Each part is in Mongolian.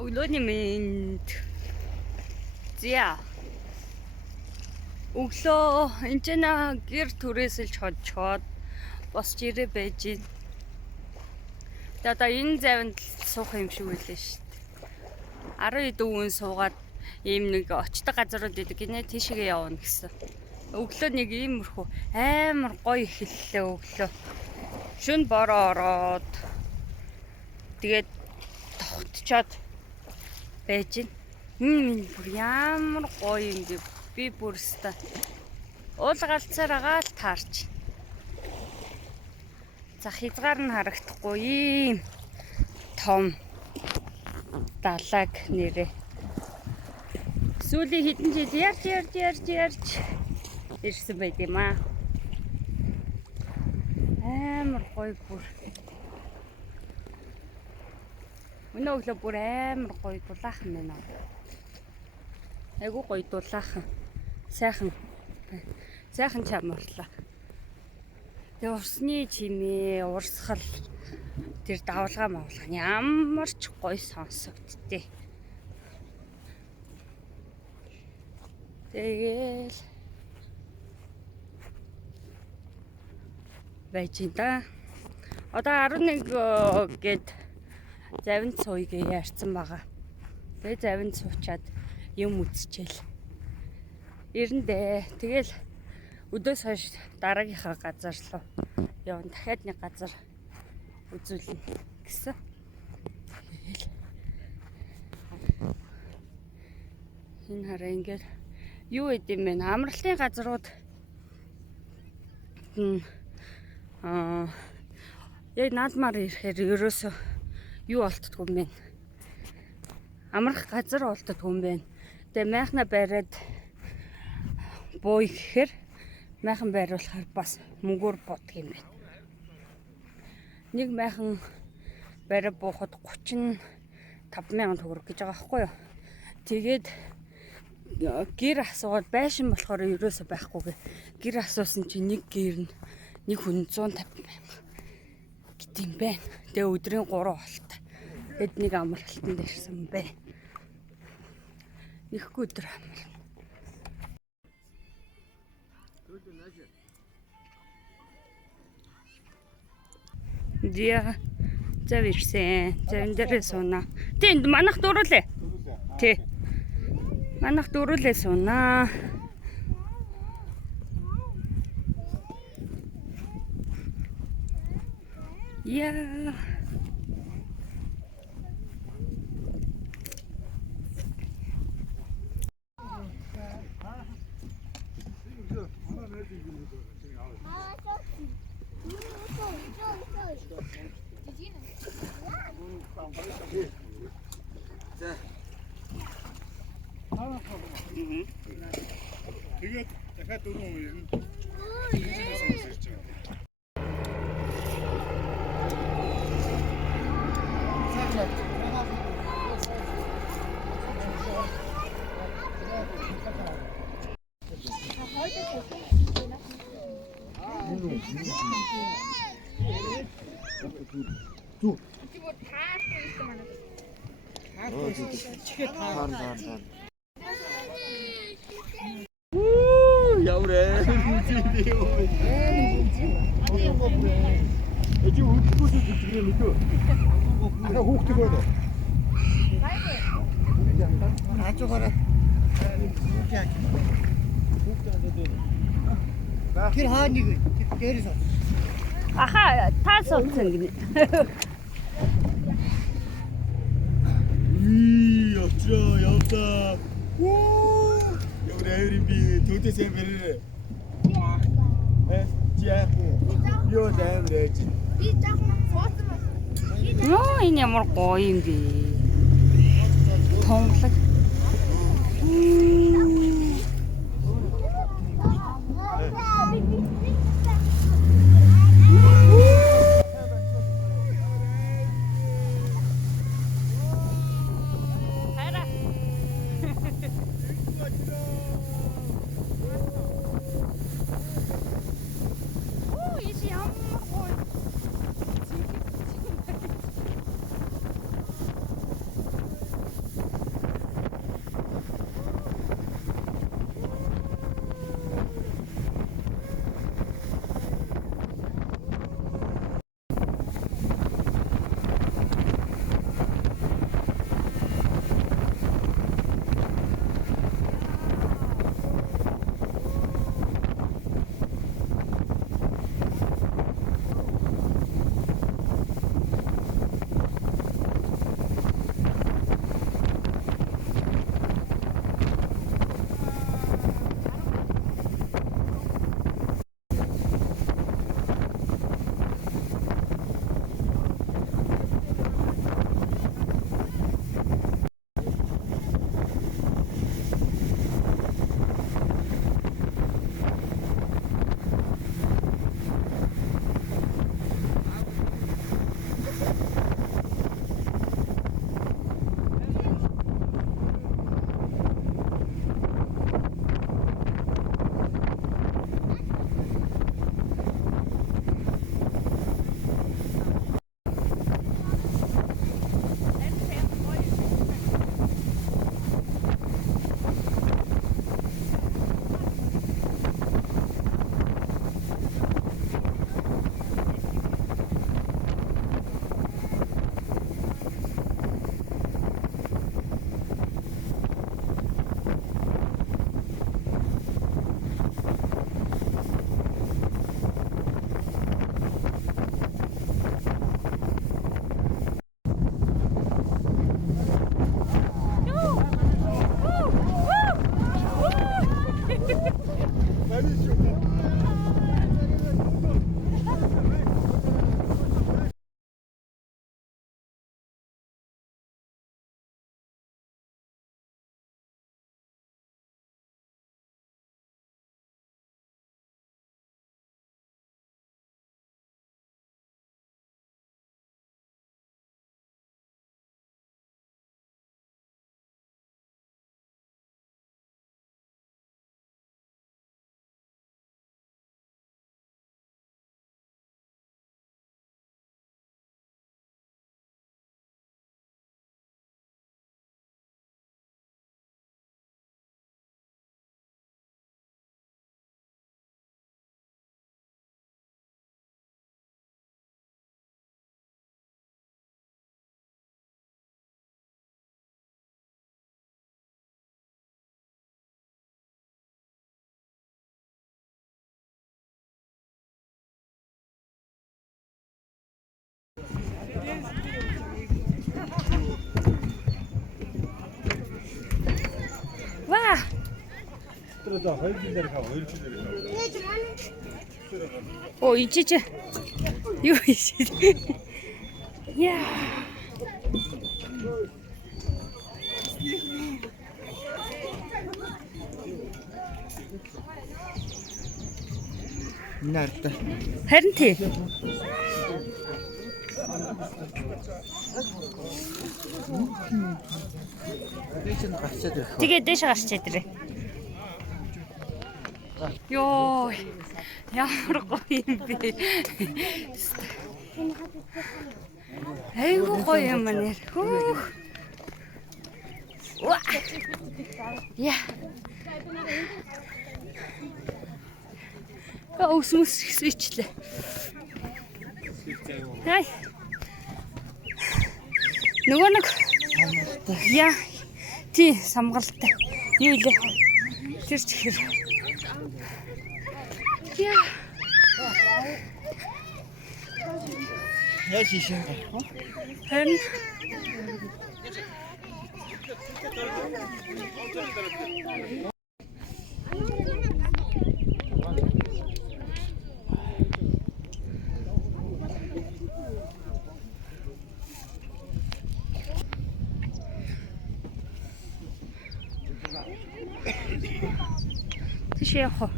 Өглөөний мэнд. Зя. Өглөө энэ ч гэр түрээсэлж хоцоод босч ирээ байж байна. Тэгээд одоо энэ завинд суух юм шиг үлээ шүү дээ. 10 дүүн суугаад ийм нэг очдог газрууд идэг гинэ тийшээ явна гэсэн. Өглөө нэг иймэрхүү амар гоё эхэллээ өглөө. Шүн бороо ороод тэгээд тогтчоод байж байна. Бүр ямар гоё юм бэ. Би бүр өстө уулгалцаар агаал таарч. За хязгаар нь харагдахгүй ийм том далайг нэрээ. Сүүлийн хэдэн жил ярьж ирсэн байт юм аа. Амар гоё бүр. Өнөө өглөө бүр амар гоё дулаахан байна. Айгу гоё дулаахан. Сайхан чамарлаа. Тэгээ урсны чимээ, урсгал тэр давлгаа мавлах ямар ч гоё сонсогдтээ. Тэгэл байж да. Одоо 11 гээд завинд сууйгээ ярьсан байгаа. Тэгээ завинд суучаад юм үзчихэл. Ирэндээ тэгэл өдөөс хойш дараагийнхаа газар руу явна. Дахиад нэг газар үзүүлнэ гэсэн. Тэгэл энэ хараа ингээд юу гэдэм бэ? Амралтын газрууд яг наадмаар ирэхээр ерөөсөө юу болтдгүй юм бэ? Амрах газар болтдгүй юм бэ? Тэгээ майхна бариад бууй гэхээр майхан байруулахаар бас мөнгөөр бодг юм байна. Нэг майхан бариа буухад 35,000 төгрөг гэж байгаа байхгүй юу? Тэгээд гэр асуугаад байшин болохоор ерөөсөө байхгүйгээ. Гэр асуусан чинь нэг гэр нь нэг хүн 150,000 гэдэг юм байна. Тэгээ өдрийн 3 болт. Тэд нэг амралтанд ирсэн бэ. Нэхгүй өдөр амарна. Дия завирсэн. Завин дээр сууна. Тэнд манах дөрүүлээ. Тий. Манах дөрүүлээ сууна. Яа. Тэгээд дахиад 4 хүн ирнэ. Яврээ. Эти утгуус үзчихрээ мэдөө. Ара хүүхдээ байна. Ачаараа. Тэр хаа нэг дээрээс ав. Аха таа суудсан гинэ. Очроо явдаа. Яврээ би төдөөсөө бэрээ. Яах вэ? Юу дайврэж. Би жоохон суудсан байна. Нөө энэ ямар гоё юм бэ? Томлог. өдрөөдөө 2 жилээр хав 2 жилээр хав. Ээж маань Оо ичиж. Юу хийшээ. Яа. Наартай. Харин тий. Дээш нь гарчаад ирэх. Тэгээ дэш гарчаад ирээ. Йоо. Ямар гоё юм бэ. Айгуу гоё юм нэр. Хөөх. Уа. Я. Өсмөс хийчлээ. Хай. Нөгөө нэг яа. Тий, самгалтай. Юу илээ? Тэр чихэр. Яа. Яаж хийшин гарах вэ? Харин тийш явах уу?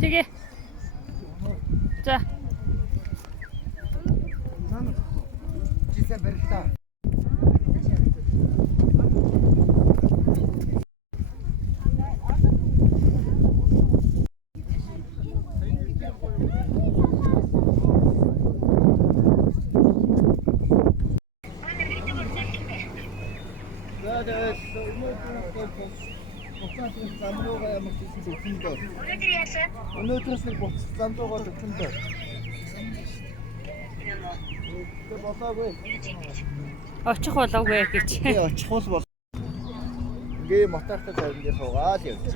Тэгээ. За. Жисэн барилтаа. Өнөөдрөөс нэг буцаж зам руугаа өчөндөө. Тэг болоогүй. Очих болоогүй гэж. Тэг очих бол ингээ мотортой завинд суугаад явж.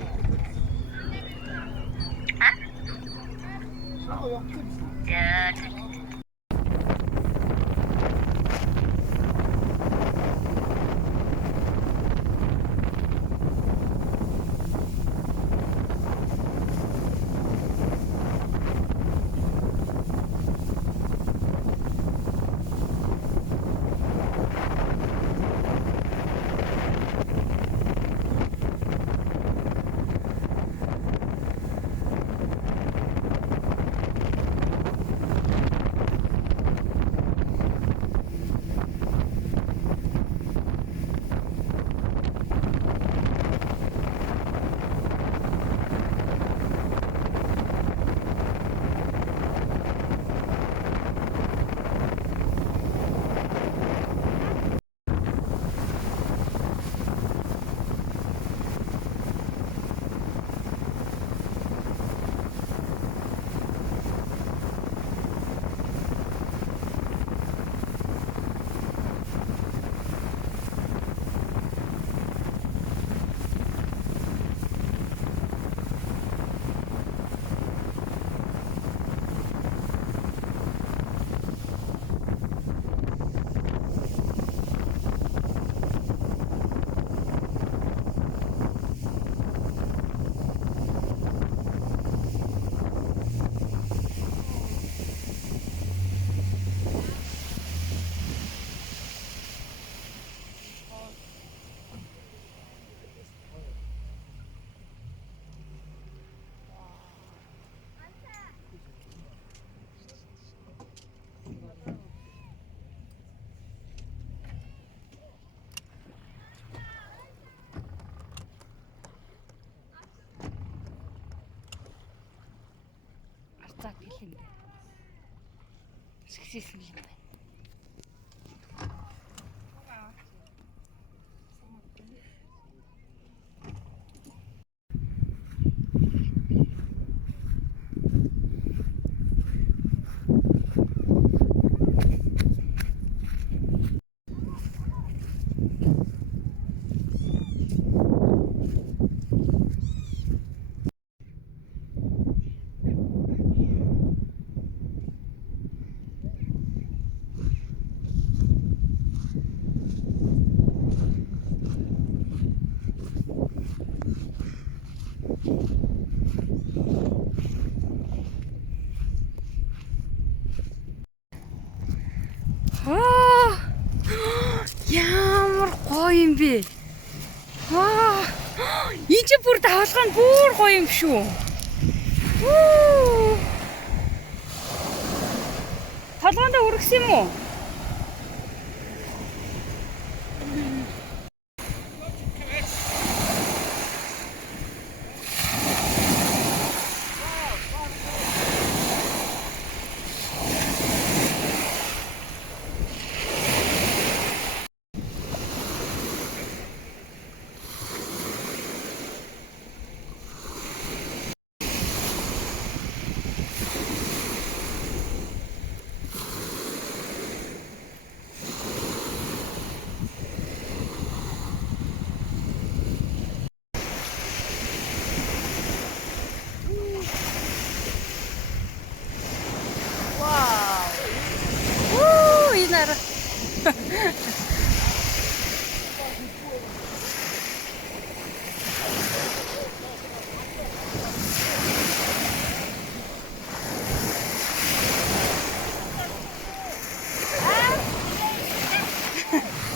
Арцаа гэх юм бэ. Сэгсээсэн юм байна. юм бэ? Аа. Энэ ч бүр давалгаа нь бүр гоё юм шүү. Уу. Толгоондоо үргэсэн юм уу? Инара.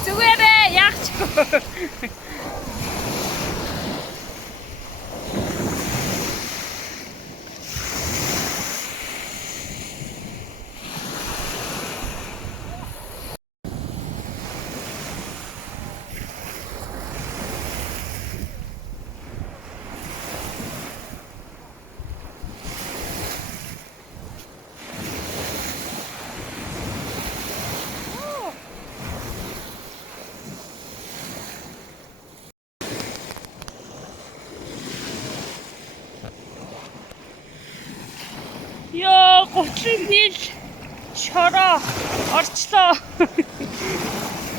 Зүгээрээ яач. Яа, 30 нийл шороо орчлоо.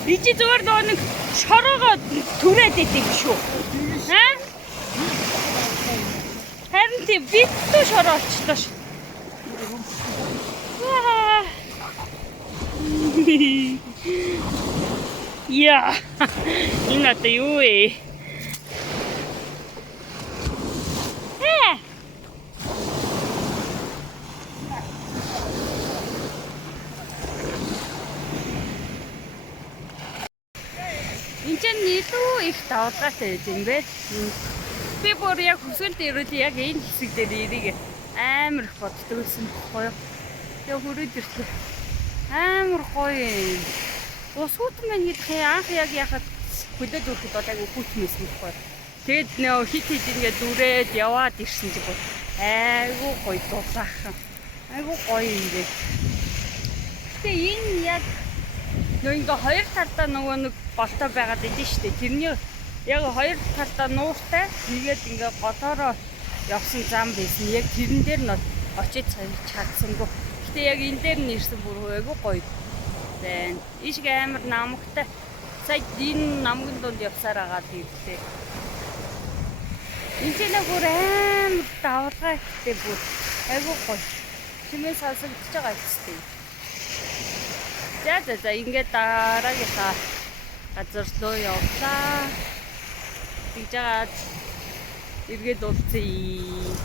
Ичи зүгээр нэг шороогоо түрээд идэв шүү. Аа? Харин тийм битүү шороо орчлоо шүү. Яа. Энэ одоо юу вэ? Энд илүү их давалгаатай байт юм бэ. Би бүр яг хүсэлд ирээд яг энэ хэсэг дээр ирийг амар их боддог байсан байхгүй юу. Тэгээ хүрээд ирлээ. Амар гоё юм. Усуутан байна гэдгийг анх яг яхад хүлээд өгөхөд бол айгу хүүтмэсэн байхгүй юу. Тэгэд нөө хит хит ингээд дүрээд яваад ирсэн чи бүр айгу гоё дулаахан. Айгу гоё юм бэ. Тэгээ энэ яг нөө ингээ хоёр талдаа нөгөө нэг болтой байгаад идэв штэ. Тэрний яг хоёр талдаа нууртай нэгээд ингээ голоороо явсан зам байсан. Яг тэрэн дээр нь очиж чадсангүй. Гэтэ яг энэ дээр нь ирсэн бүр айгу гоё байна. Ишг амар намагтай. Сая энэ намгын дунд явсаар агаад ирлээ. Энд ч нэг бүр амар давалгаа ихтэй бүр айгу гоё. Чимээ сонсогдож байгаа гэжтэй. За ингээд дараагийнхаа газар руу явлаа. Тэгж жагаад эргээд уулзъя.